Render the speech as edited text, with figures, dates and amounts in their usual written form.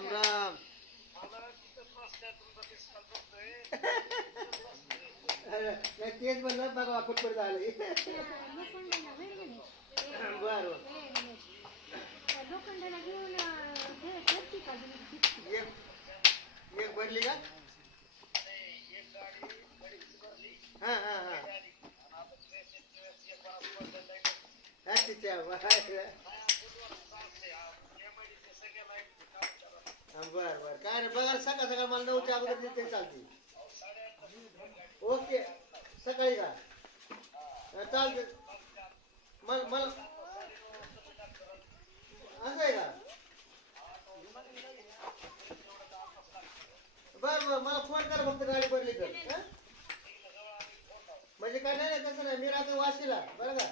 राम राम. नाही तेच म्हणलं बघा कुठपर्यंत आले. बर एक भरली का? हा हा हा अच्छा बर बर काय नाही बघा सकाळ सकाळ मला 9च्या अगोदर ते चालते. ओके सकाळी का चालते. मला मला असं आहे का? बर बर मला फोन करा फक्त गाडी भरली तर. म्हणजे काय नाही तसं नाही मी राहतो वाशीला बरं का.